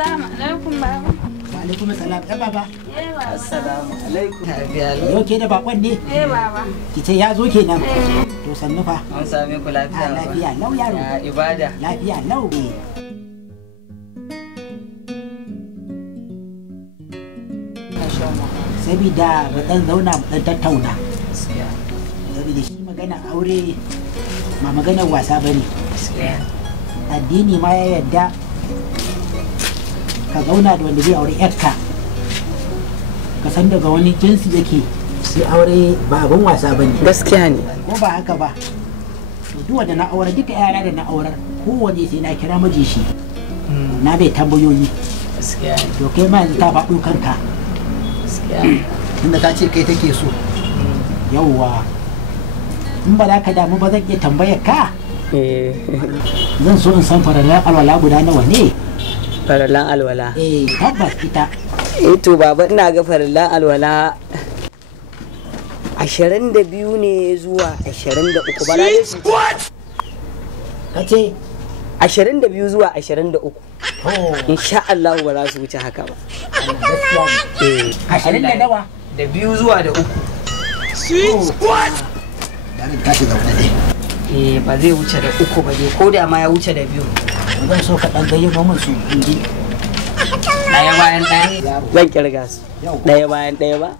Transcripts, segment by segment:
Assalamu alaikum baba. Wa alaikum assalam. Ya baba. Baba. Assalamu alaikum. Yau ke da bakon ne? Baba. Ki ce ya zo kenan. To sannu fa. An same ku lafiya ba? Lafiya lau yaro. Ya ibada. Lafiya lau. Sabida mu dan zauna mu dan tattauna. Sabida shi magana aure ba maganar wasa bane. Addini ma ya yarda ka zauna da wanda zai aure yarka. Ka san daga wani jinsi yake sai aure ba abin wasa bane. Gaskiya ne. Ko ba haka ba. To duk wanda na aure duka yara da na aurar kowanne sai na kira miji shi. Na bai tambayoyi. Gaskiya ne. To kai ma yanzu ta faɗo kanka. Tunda ta ce kai take so. Yawwa. In ba za ka damu ba zan iya tambayar ka. Zan so in san farallan alwala guda nawa ne. Farallan alwala. Tabbas ita. To baba ina ga farallan alwala 22 ne zuwa 23 ba ne su. Ka ce 22 zuwa 23. Insha Allah ba za su wuce haka ba. Ashirin da nawa? Da 2 zuwa da 3. Ta shiga wata dai. Ba zai wuce da 3 ba dai ko da ma ya wuce da 2. Zan so ka ɗan gayyano min su inji. Ɗaya bayan ɗaya. Zan kirga su. Ɗaya bayan ɗaya ba.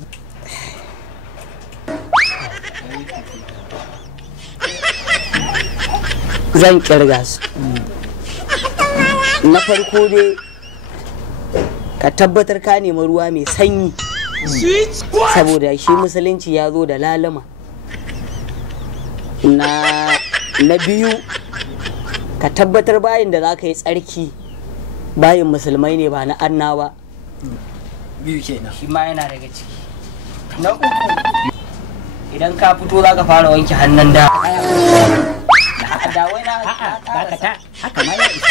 Zan kirga su. Na farko dai ka tabbatar ka nemi ruwa mai sanyi saboda shi musulunci ya zo da lalama. Na biyu ka tabbatar bayin da za ka yi tsarki bayin musulmai ne ba na arna ba. Biyu kenan. Shi ma yana daga ciki. Na uku idan ka fito za ka fara wanke hannun da. Haka ma ya isa.